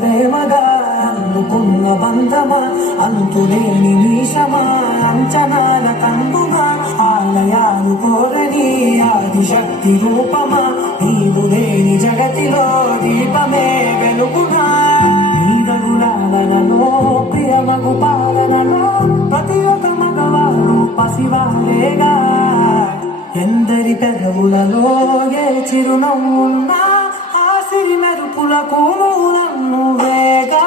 ప్రేమగా అందుకున్న బంధమా అంతులేని నీశమా అంచనాల కందుగా ఆలయాలు కోరని ఆదిశక్తి రూపమా నీవు లేని జగతిలో దీపమే వెలుగునా నీదగులాలలో ప్రియమగు పాలనలో ప్రతి ఒక్క మగవారు పసివాలేగా ఎందరి పెదవులలో ఏ చిరునవ్వున్నా సిరి మెరుపులకు నన్ను వేగా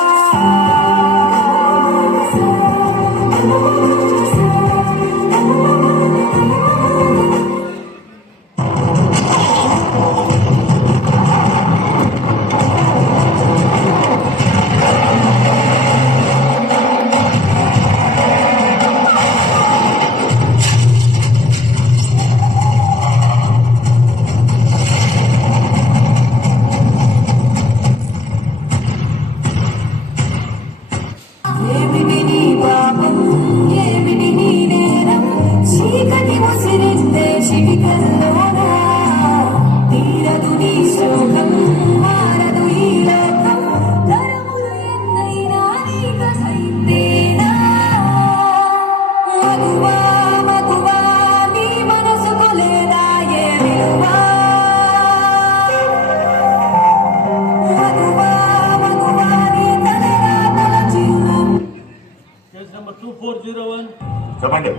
చెప్పండి.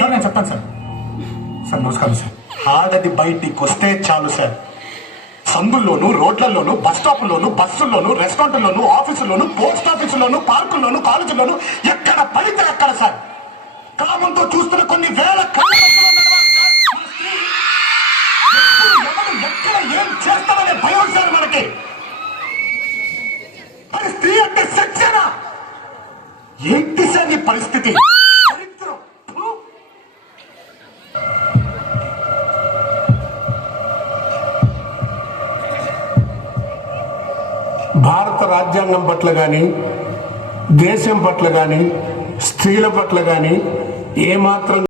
సార్ నేను చెప్తాను సార్. సార్ నమస్కారం సార్. ఆడది బయటికి వస్తే చాలు సార్, సందుల్లోను రోడ్లలోను బస్ స్టాప్లోను బస్సుల్లోను రెస్టారెంట్లోను ఆఫీసుల్లోను పోస్ట్ ఆఫీసుల్లోను పార్కుల్లోను కాలేజీల్లోను ఎక్కడ పడితే అక్కడ సార్ కామంతో చూస్తున్న కొన్ని వేల ఎక్కడ ఏం చేస్తామనే భయం సార్ మనకి. మరి స్త్రీ అంటే సెక్సేనా? ఏంటి సార్ నీ పరిస్థితి? భారత రాజ్యాంగం పట్ల కానీ దేశం పట్ల కానీ స్త్రీల పట్ల కానీ ఏమాత్రం